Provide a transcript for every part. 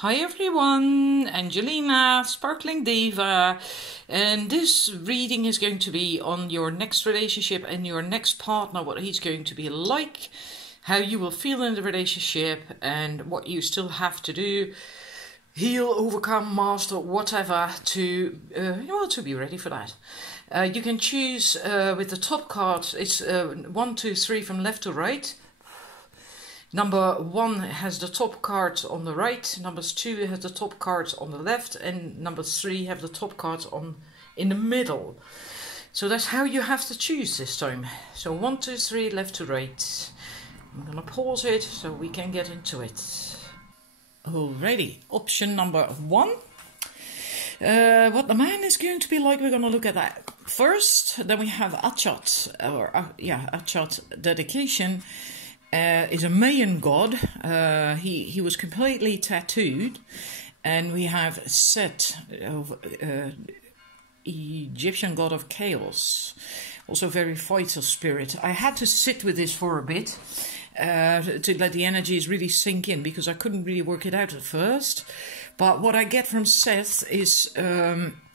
Hi everyone, Angelina, Sparkling Diva, and this reading is going to be on your next relationship and your next partner, what he's going to be like, how you will feel in the relationship, and what you still have to do, heal, overcome, master, whatever, to be ready for that. You can choose with the top card. It's 1, 2, 3 from left to right. Number 1 has the top card on the right, number 2 has the top card on the left, and number 3 have the top card in the middle. So that's how you have to choose this time. So 1, 2, 3, left to right. I'm gonna pause it so we can get into it. Alrighty, option number 1. What the man is going to be like, we're gonna look at that first. Then we have Achat dedication. Is a Mayan god. He was completely tattooed, and we have Set, Egyptian god of chaos, also very vital spirit. I had to sit with this for a bit to let the energies really sink in, because I couldn't really work it out at first. But what I get from Seth is,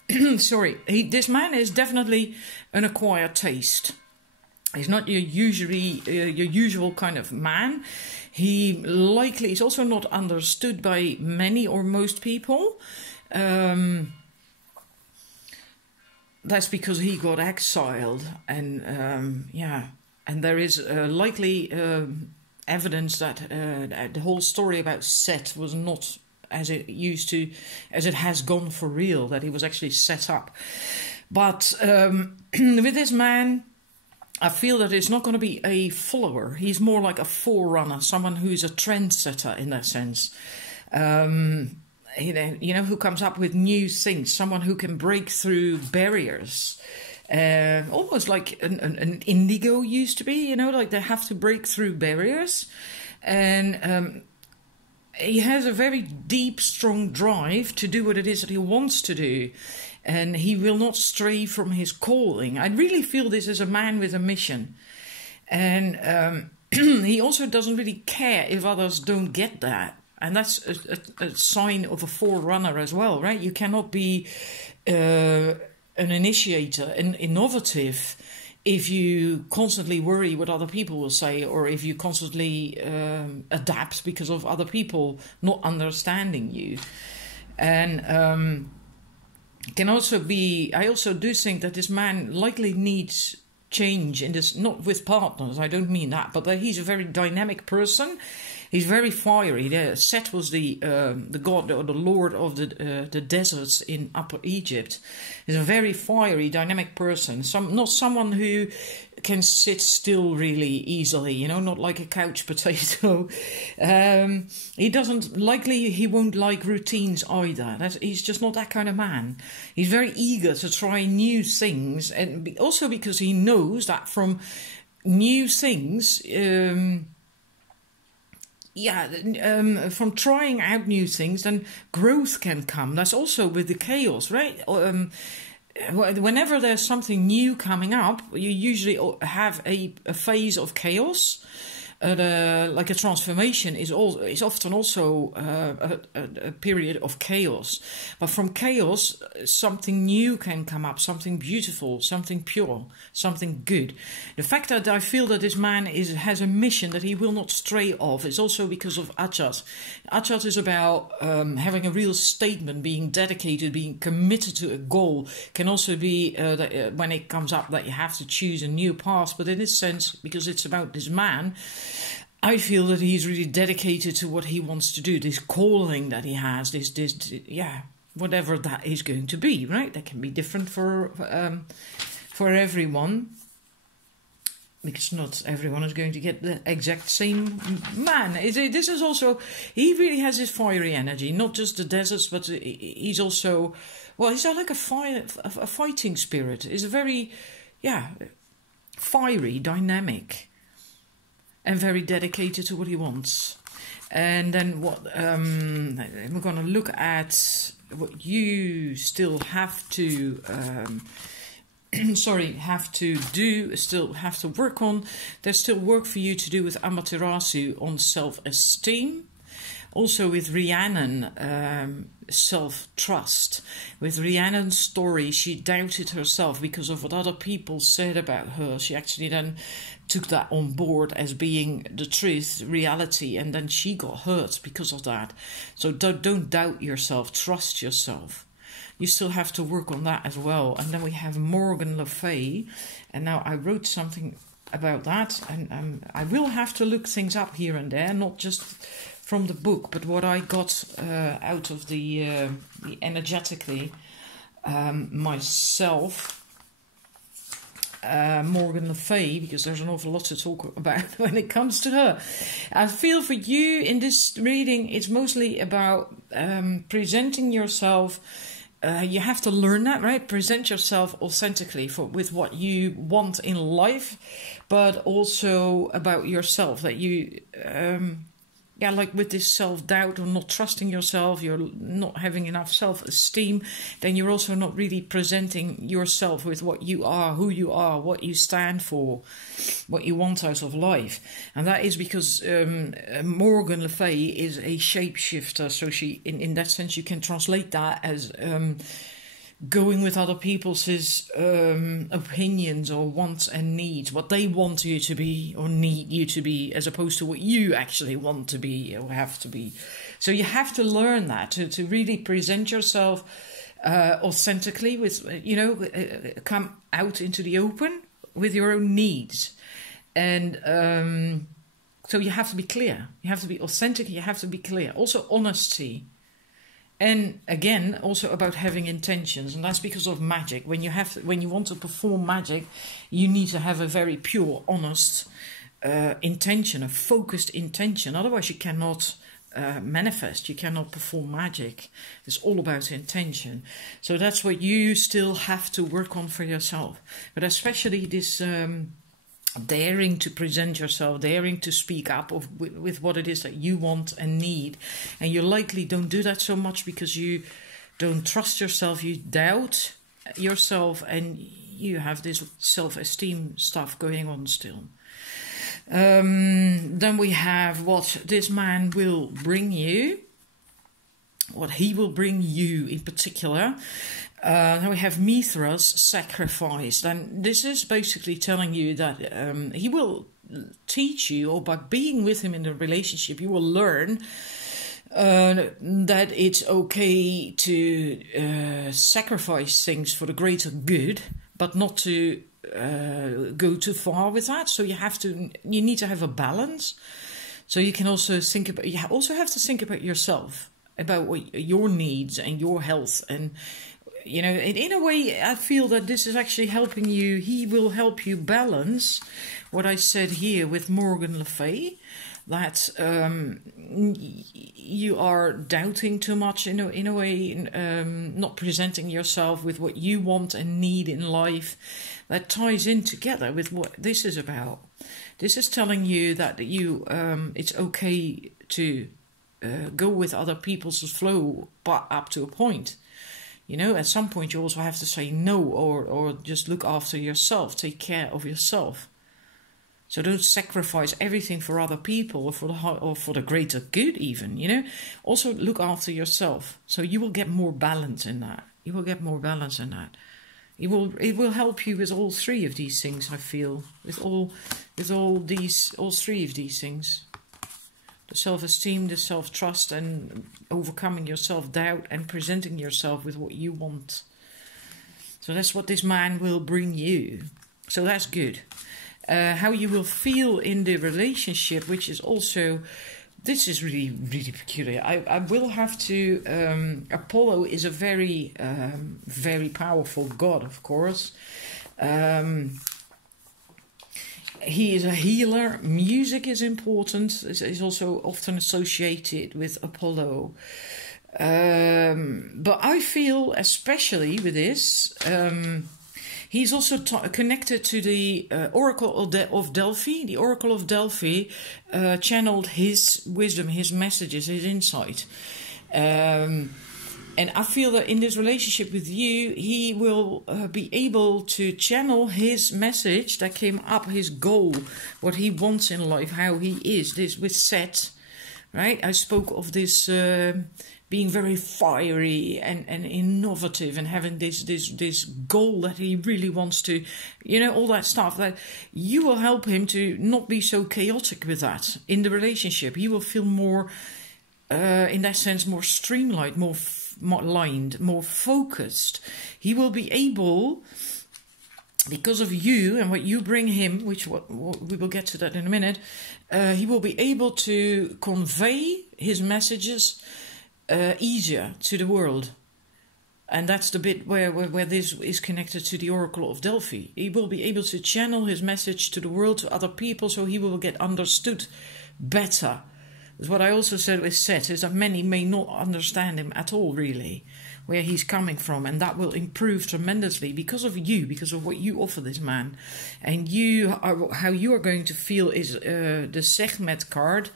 this man is definitely an acquired taste. He's not your usual kind of man. He likely is also not understood by many or most people. That's because he got exiled, and and there is likely evidence that the whole story about Set was not as it has gone for real. That he was actually set up, but with this man, I feel that it's not going to be a follower. He's more like a forerunner, someone who's a trendsetter in that sense. Who comes up with new things, someone who can break through barriers. Almost like an indigo used to be, like they have to break through barriers. And he has a very deep, strong drive to do what it is that he wants to do. And he will not stray from his calling. I really feel this is a man with a mission. And he also doesn't really care if others don't get that. And that's a sign of a forerunner as well, right? You cannot be an initiator, an innovative, if you constantly worry what other people will say, or if you constantly adapt because of other people not understanding you. And can also be, I also do think that this man likely needs change in this, not with partners, I don't mean that, but that he's a very dynamic person. He's very fiery. Set was the god or the lord of the deserts in Upper Egypt. He's a very fiery, dynamic person. Not someone who can sit still really easily, not like a couch potato. He won't like routines either. He's just not that kind of man. He's very eager to try new things, and also because he knows that from new things, from trying out new things, then growth can come. That's also with the chaos, right? Whenever there's something new coming up, you usually have a phase of chaos. Like a transformation is often also a period of chaos. But from chaos, something new can come up, something beautiful, something pure, something good. The fact that I feel that this man has a mission that he will not stray off is also because of Achat. Achat is about having a real statement, being dedicated, being committed to a goal. Can also be that, when it comes up that you have to choose a new path. But in this sense, because it's about this man, I feel that he's really dedicated to what he wants to do, this calling that he has, whatever that is going to be, right? That can be different for everyone, because not everyone is going to get the exact same man. This is also, he really has this fiery energy, not just the deserts, but he's also, he's like a fighting spirit. He's a very, fiery, dynamic, and very dedicated to what he wants. And then we're going to look at what you still have to have to do, still have to work on. There's still work for you to do with Amaterasu on self-esteem. Also with Rhiannon, self-trust. With Rhiannon's story, she doubted herself because of what other people said about her. She actually then took that on board as being the truth, reality, and then she got hurt because of that. So don't doubt yourself, trust yourself. You still have to work on that as well. And then we have Morgan Le Fay, and now I wrote something about that, and I will have to look things up here and there, not just from the book, but what I got out of the energetically myself. Morgan Le Fay, because there's an awful lot to talk about when it comes to her. I feel for you in this reading, it's mostly about presenting yourself. You have to learn that, right? Present yourself authentically with what you want in life, but also about yourself, that you, like with this self-doubt or not trusting yourself, you're not having enough self-esteem, then you're also not really presenting yourself with what you are, who you are, what you stand for, what you want out of life. And that is because Morgan Le Fay is a shapeshifter, so she, in that sense, you can translate that as going with other people's opinions or wants and needs, what they want you to be or need you to be, as opposed to what you actually want to be or have to be. So you have to learn that to really present yourself authentically, with come out into the open with your own needs. And so you have to be clear, you have to be authentic, you have to be clear. Also honesty. And again, also about having intentions, and that's because of magic. When you want to perform magic, you need to have a very pure, honest intention, a focused intention. Otherwise, you cannot manifest. You cannot perform magic. It's all about intention. So that's what you still have to work on for yourself. But especially this daring to present yourself, daring to speak up with what it is that you want and need. And you likely don't do that so much because you don't trust yourself, you doubt yourself, and you have this self-esteem stuff going on still. Then we have what this man will bring you, what he will bring you in particular. Now we have Mithras sacrificed, and this is basically telling you that he will teach you, or by being with him in the relationship, you will learn that it's okay to sacrifice things for the greater good, but not to go too far with that. So you need to have a balance. So you can also think about, you also have to think about yourself, about what your needs and your health. And in a way, I feel that this is actually helping you. He will help you balance what I said here with Morgan Le Fay, that you are doubting too much, in a way, not presenting yourself with what you want and need in life. That ties in together with what this is about. This is telling you that it's okay to go with other people's flow, but up to a point. At some point you also have to say no, or just look after yourself, take care of yourself. So don't sacrifice everything for other people or for the greater good even, Also look after yourself. So you will get more balance in that. You will get more balance in that. It will help you with all three of these things, I feel. With all three of these things. The self-esteem, the self-trust, and overcoming your self-doubt and presenting yourself with what you want. So that's what this man will bring you. So that's good. How you will feel in the relationship, which is also, this is really, really peculiar. I will have to, Apollo is a very, very powerful god, of course. He is a healer. Music is important. Is also often associated with Apollo. But I feel, especially with this, he's also connected to the Oracle of Delphi. The Oracle of Delphi channeled his wisdom, his messages, his insight. And I feel that in this relationship with you, he will be able to channel his message that came up, his goal, what he wants in life, how he is. This with Set, right? I spoke of this being very fiery and innovative and having this goal that he really wants to, all that stuff. That you will help him to not be so chaotic with that in the relationship. He will feel more, in that sense, more streamlined, more lined, more focused. He will be able, because of you and what you bring him, which we will get to that in a minute, he will be able to convey his messages easier to the world. And that's the bit where this is connected to the Oracle of Delphi. He will be able to channel his message to the world, to other people, so he will get understood better. What I also said with Set is that many may not understand him at all, really, where he's coming from, and that will improve tremendously because of you, because of what you offer this man. And how you are going to feel is the Sekhmet card,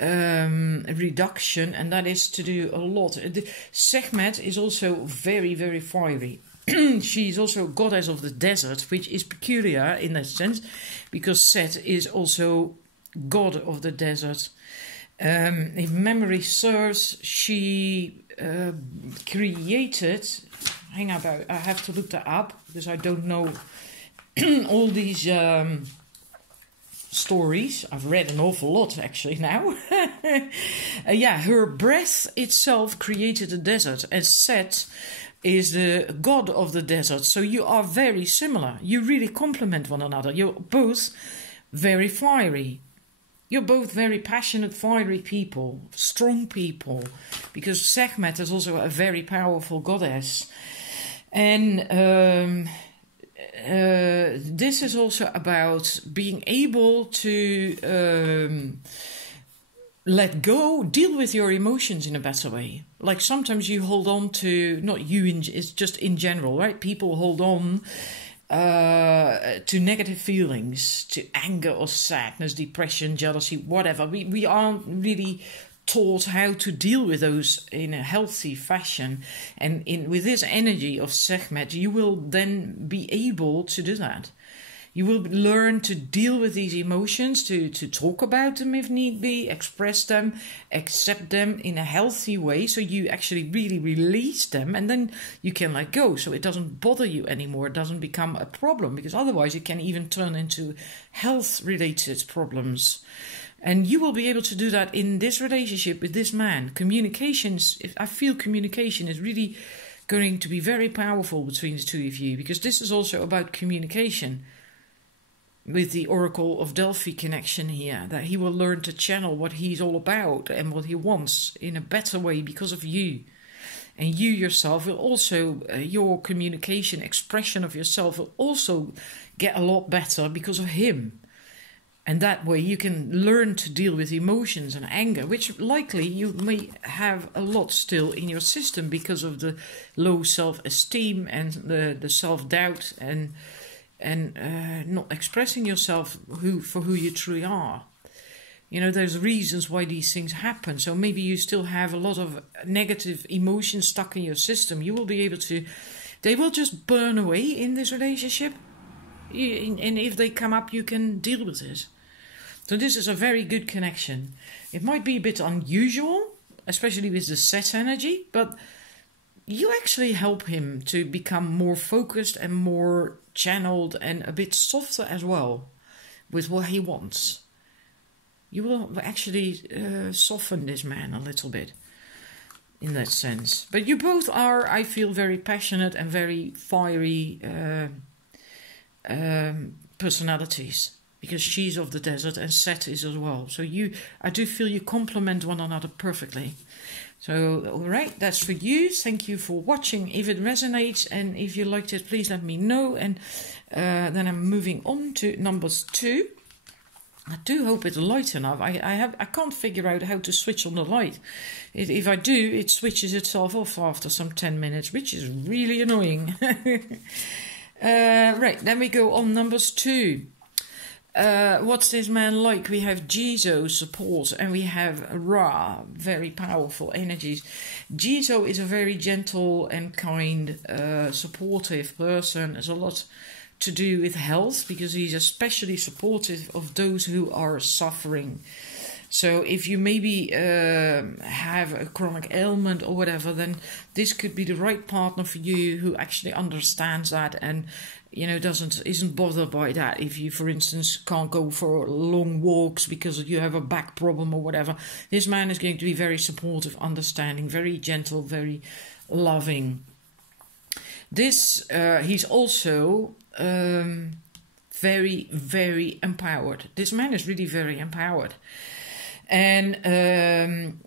reduction, and that is to do a lot. The Sekhmet is also very, very fiery. She's also goddess of the desert, which is peculiar in that sense, because Set is also god of the desert. If memory serves, she created, hang on, I have to look that up because I don't know all these stories. I've read an awful lot actually now. Her breath itself created the desert, and Set is the god of the desert. So you are very similar. You really complement one another. You're both very fiery. You're both very passionate, fiery people, strong people, because Sekhmet is also a very powerful goddess. And this is also about being able to let go, deal with your emotions in a better way. Like sometimes you hold on to, not you, it's just in general, right? People hold on to negative feelings, to anger or sadness, depression, jealousy, whatever. We aren't really taught how to deal with those in a healthy fashion. And with this energy of Sekhmet, you will then be able to do that. You will learn to deal with these emotions, to talk about them if need be, express them, accept them in a healthy way, so you actually really release them, and then you can let go, so it doesn't bother you anymore, it doesn't become a problem, because otherwise it can even turn into health-related problems. And you will be able to do that in this relationship with this man. I feel communication is really going to be very powerful between the two of you, because this is also about communication. With the Oracle of Delphi connection here, that he will learn to channel what he's all about and what he wants in a better way because of you. And you yourself will also, your communication, expression of yourself will also get a lot better because of him. And that way you can learn to deal with emotions and anger, which likely you may have a lot still in your system because of the low self-esteem and the self-doubt and not expressing yourself for who you truly are. There's reasons why these things happen. So maybe you still have a lot of negative emotions stuck in your system. You will be able to, they will just burn away in this relationship. And if they come up, you can deal with it. So this is a very good connection. It might be a bit unusual, especially with the Set energy, but you actually help him to become more focused and more channeled and a bit softer as well with what he wants. You will actually soften this man a little bit in that sense. But you both are, I feel, very passionate and very fiery personalities, because she's of the desert and Set is as well. So I do feel you complement one another perfectly. So, all right, that's for you. Thank you for watching. If it resonates and if you liked it, please let me know. And then I'm moving on to numbers 2. I do hope it's light enough. I can't figure out how to switch on the light. If I do, it switches itself off after some 10 minutes, which is really annoying. Right, then we go on numbers 2. What's this man like? We have Jizo support and we have Ra, very powerful energies. Jizo is a very gentle and kind, supportive person. There's a lot to do with health, because he's especially supportive of those who are suffering. So if you maybe have a chronic ailment or whatever, then this could be the right partner for you, who actually understands that and, you know, isn't bothered by that. If you, for instance, can't go for long walks because you have a back problem or whatever, this man is going to be very supportive, understanding, very gentle, very loving. He's also very, very empowered. This man is really very empowered and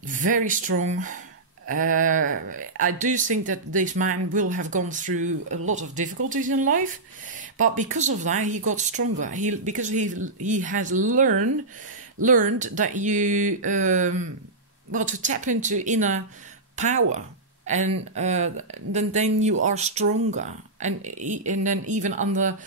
very strong. I do think that this man will have gone through a lot of difficulties in life, but because of that, he got stronger. Because he has learned that you to tap into inner power, and then you are stronger, and then even under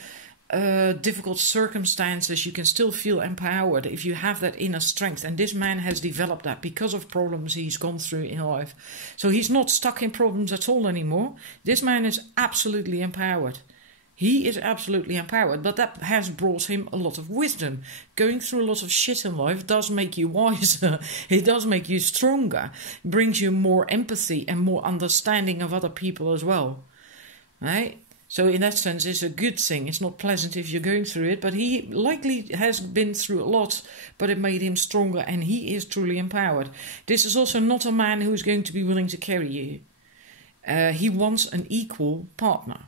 difficult circumstances, you can still feel empowered if you have that inner strength. And this man has developed that because of problems he's gone through in life. So he's not stuck in problems at all anymore. This man is absolutely empowered. He is absolutely empowered, but that has brought him a lot of wisdom. Going through a lot of shit in life does make you wiser. It does make you stronger. It brings you more empathy and more understanding of other people as well. Right? So in that sense, it's a good thing. It's not pleasant if you're going through it, but he likely has been through a lot, but it made him stronger, and he is truly empowered. This is also not a man who is going to be willing to carry you. He wants an equal partner,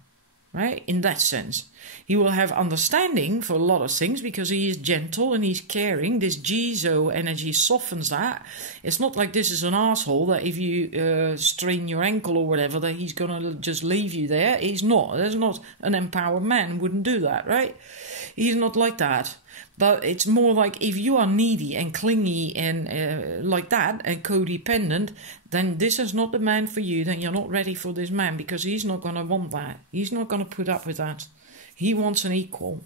right? In that sense. He will have understanding for a lot of things because he is gentle and he's caring. This Jizo energy softens that. It's not like this is an asshole that if you strain your ankle or whatever, that he's going to just leave you there. He's not. There's not an empowered man wouldn't do that, right? He's not like that. But it's more like if you are needy and clingy and like that and codependent, then this is not the man for you. Then you're not ready for this man because he's not going to want that. He's not going to put up with that. He wants an equal,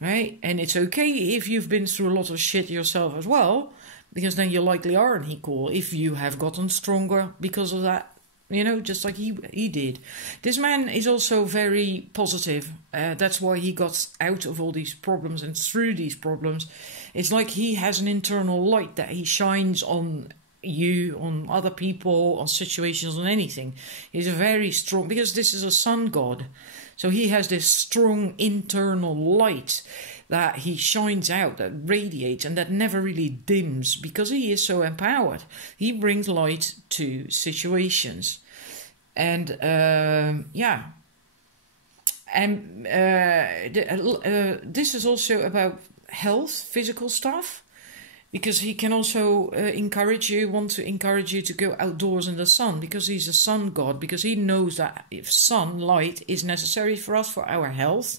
right? And it's okay if you've been through a lot of shit yourself as well, because then you likely are an equal if you have gotten stronger because of that. You know, just like he did. This man is also very positive. That's why he got out of all these problems and through these problems. It's like he has an internal light that he shines on you, on other people, on situations, on anything. He's a very strong, because this is a sun god. So he has this strong internal light that he shines out, that radiates, and that never really dims because he is so empowered. He brings light to situations. And this is also about health, physical stuff, because he can also want to encourage you to go outdoors in the sun, because he's a sun god, because he knows that if sunlight is necessary for us for our health.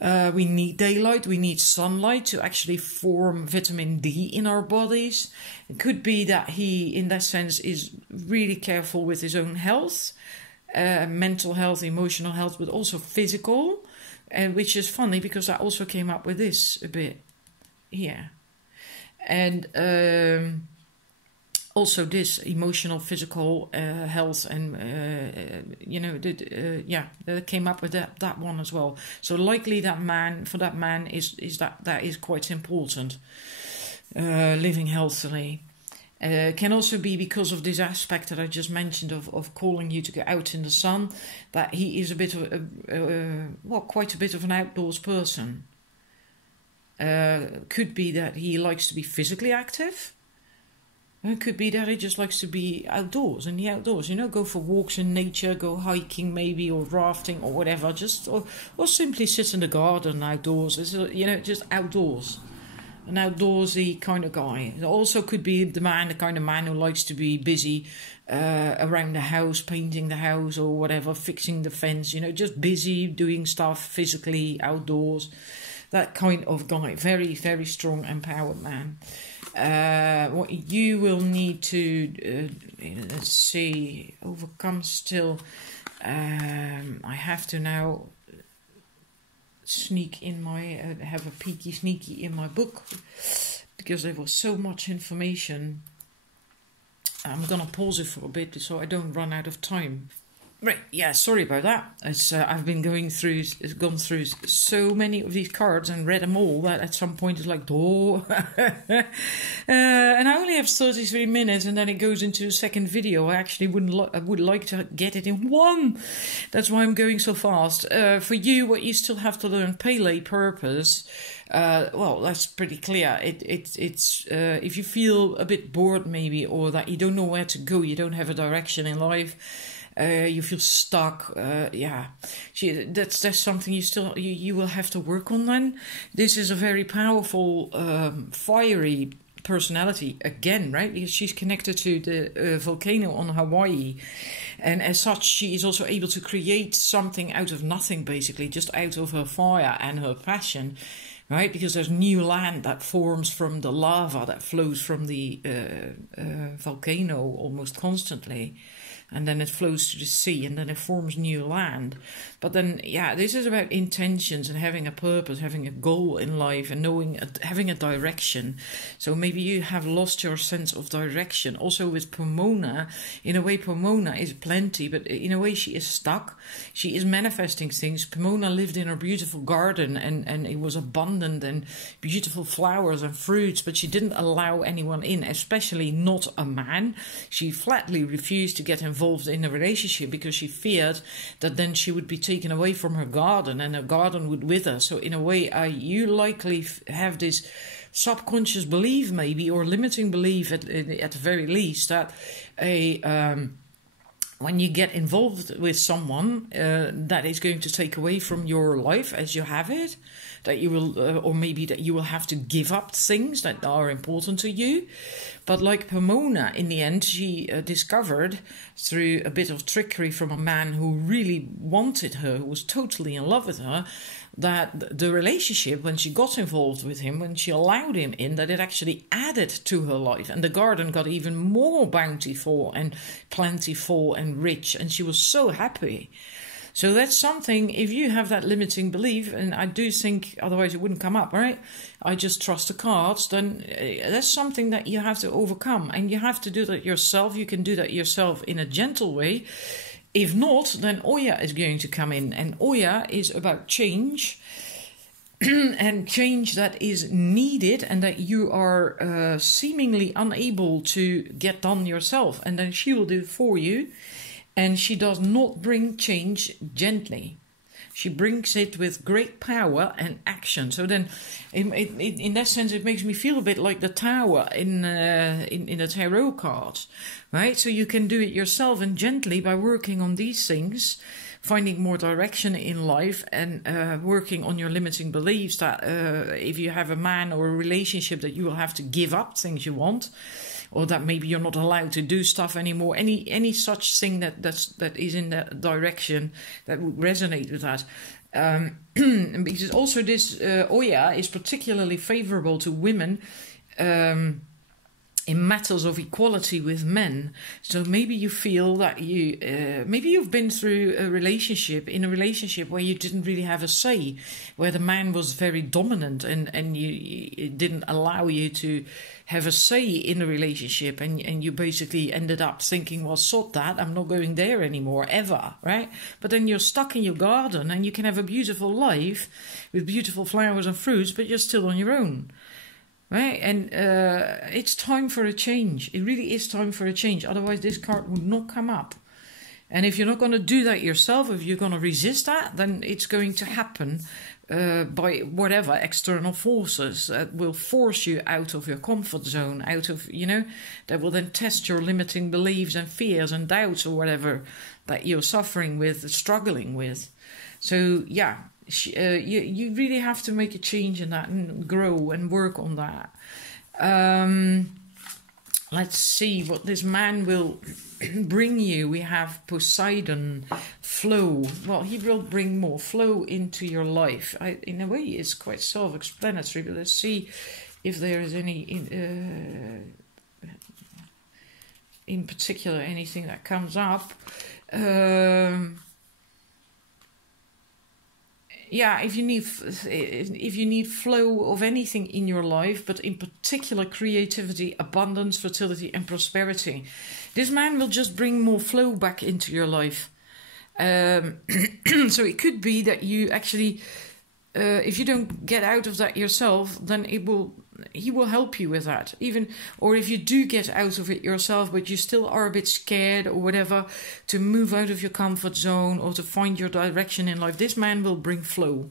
We need daylight, we need sunlight to actually form vitamin D in our bodies. It could be that he, in that sense, is really careful with his own health, mental health, emotional health, but also physical, and which is funny because I also came up with this a bit here. And also this emotional, physical health, and they came up with that one as well. So likely that man is quite important. Living healthily can also be because of this aspect that I just mentioned of calling you to go out in the sun. That he is a bit of quite a bit of an outdoors person. Could be that he likes to be physically active. It could be that he just likes to be outdoors, in the outdoors, go for walks in nature, go hiking maybe, or rafting or whatever, or simply sit in the garden outdoors, just outdoors. An outdoorsy kind of guy. It also could be the kind of man who likes to be busy around the house, painting the house or whatever, fixing the fence, just busy doing stuff physically outdoors. That kind of guy, very, very strong, empowered man. What you will need to, let's see, overcome still. I have to now sneak in have a peeky sneaky in my book, because there was so much information. I'm going to pause it for a bit so I don't run out of time. Right, yeah, sorry about that. It's, I've been gone through so many of these cards and read them all that at some point it's like, oh. And I only have 33 minutes and then it goes into a second video. I actually I would like to get it in one. That's why I'm going so fast. For you, what you still have to learn, Pele purpose. Well, that's pretty clear. It's if you feel a bit bored maybe, or that you don't know where to go, you don't have a direction in life, you feel stuck. Yeah, that's something you will have to work on. Then this is a very powerful, fiery personality again, right? Because she's connected to the volcano on Hawaii, and as such, she is also able to create something out of nothing, basically, just out of her fire and her passion. Right, because there's new land that forms from the lava that flows from the volcano almost constantly. And then it flows to the sea, and then it forms new land. But then, yeah, this is about intentions and having a purpose, having a goal in life, and having a direction. So maybe you have lost your sense of direction. Also with Pomona, in a way, Pomona is plenty, but in a way she is stuck. She is manifesting things. Pomona lived in her beautiful garden, and it was abundant and beautiful flowers and fruits, but she didn't allow anyone in, especially not a man. She flatly refused to get involved in a relationship because she feared that then she would be taken away from her garden and her garden would wither. So in a way, you likely have this subconscious belief maybe, or limiting belief at the very least, that when you get involved with someone, that is going to take away from your life as you have it, that you will, or maybe that you will have to give up things that are important to you. But like Pomona, in the end, she discovered through a bit of trickery from a man who really wanted her, who was totally in love with her, that the relationship, when she got involved with him, when she allowed him in, that it actually added to her life. And the garden got even more bountiful and plentiful and rich. And she was so happy. So that's something, if you have that limiting belief, and I do think otherwise it wouldn't come up, right? I just trust the cards, then that's something that you have to overcome. And you have to do that yourself. You can do that yourself in a gentle way. If not, then Oya is going to come in. And Oya is about change. And change that is needed and that you are seemingly unable to get done yourself. And then she will do it for you. And she does not bring change gently. She brings it with great power and action. So then, in that sense, it makes me feel a bit like the Tower in the tarot cards, right? So you can do it yourself and gently by working on these things, finding more direction in life, and working on your limiting beliefs. That if you have a man or a relationship, that you will have to give up things you want, or that maybe you're not allowed to do stuff anymore. Any such thing that is in that direction that would resonate with that. Because also this Oya is particularly favorable to women in matters of equality with men. So maybe you feel that maybe you've been through a relationship where you didn't really have a say, where the man was very dominant and it didn't allow you to have a say in the relationship, and you basically ended up thinking, well, sod that, I'm not going there anymore, ever, right? But then you're stuck in your garden and you can have a beautiful life with beautiful flowers and fruits, but you're still on your own. Right, and it's time for a change. It really is time for a change. Otherwise, this card would not come up. And if you're not going to do that yourself, if you're going to resist that, then it's going to happen by whatever external forces that will force you out of your comfort zone, out of, that will then test your limiting beliefs and fears and doubts or whatever that you're suffering with, struggling with. So, yeah. You really have to make a change in that and grow and work on that. Let's see what this man will bring you. We have Poseidon, flow. Well, he will bring more flow into your life. In a way, it's quite self-explanatory, but let's see if there is any in particular anything that comes up. Yeah, if you need flow of anything in your life, but in particular creativity, abundance, fertility, and prosperity, this man will just bring more flow back into your life. So it could be that you actually, if you don't get out of that yourself, then he will help you with that. Even, or if you do get out of it yourself, but you still are a bit scared or whatever, to move out of your comfort zone or to find your direction in life, this man will bring flow.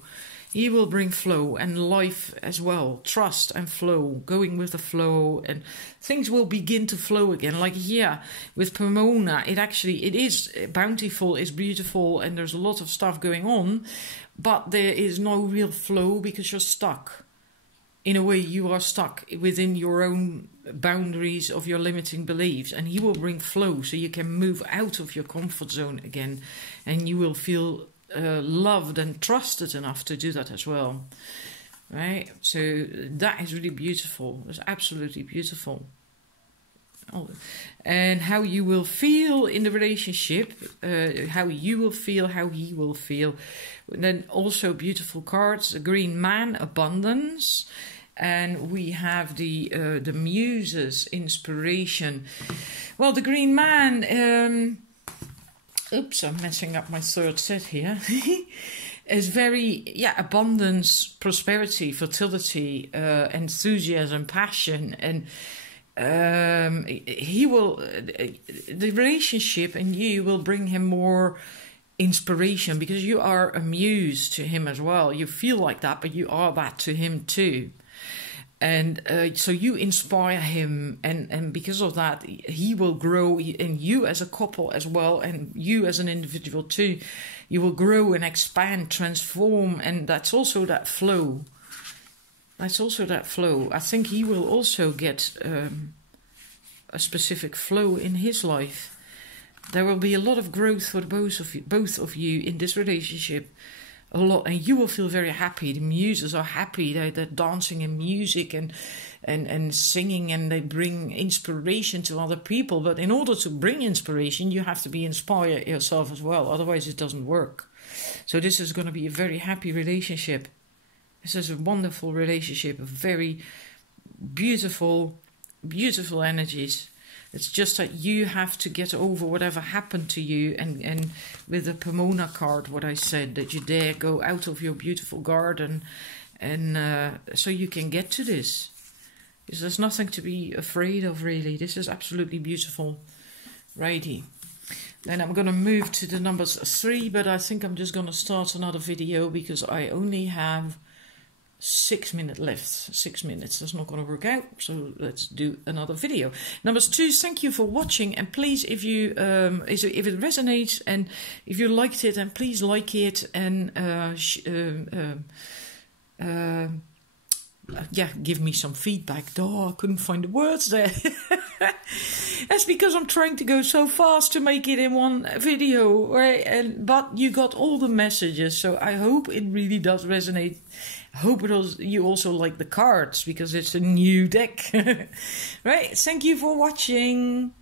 He will bring flow and life as well, trust and flow, going with the flow, and things will begin to flow again. Like here with Pomona, it is bountiful, it's beautiful, and there's a lot of stuff going on, but there is no real flow because you're stuck. In a way, you are stuck within your own boundaries of your limiting beliefs, and he will bring flow so you can move out of your comfort zone again, and you will feel loved and trusted enough to do that as well, right? So that is really beautiful. It's absolutely beautiful. And how you will feel in the relationship, how you will feel, how he will feel. And then also beautiful cards: the Green Man, abundance, and we have the Muses, inspiration. Well, the Green Man. Oops, I'm messing up my third set here. Is very, abundance, prosperity, fertility, enthusiasm, passion, and he will, the relationship and you will bring him more inspiration because you are a muse to him as well. You feel like that, but you are that to him too. And so you inspire him, and because of that, he will grow, and you as a couple as well, and you as an individual too. You will grow and expand, transform, and that's also that flow. That's also that flow. I think he will also get a specific flow in his life. There will be a lot of growth for both of you in this relationship. A lot, and you will feel very happy. The Muses are happy. They're dancing and music and singing, and they bring inspiration to other people. But in order to bring inspiration, you have to be inspired yourself as well. Otherwise, it doesn't work. So this is going to be a very happy relationship. This is a wonderful relationship, a very beautiful, beautiful energies. It's just that you have to get over whatever happened to you. And with the Pomona card, what I said, that you dare go out of your beautiful garden. And so you can get to this. Because there's nothing to be afraid of, really. This is absolutely beautiful. Righty. Then I'm going to move to the numbers 3. But I think I'm just going to start another video because I only have 6 minutes left. 6 minutes. That's not going to work out. So let's do another video. Numbers 2. Thank you for watching, and please, if you if it resonates and if you liked it, and please like it, and give me some feedback. Oh, I couldn't find the words there. That's because I'm trying to go so fast to make it in one video, right? But you got all the messages, so I hope it really does resonate. I hope you also like the cards, because it's a new deck. Right, thank you for watching.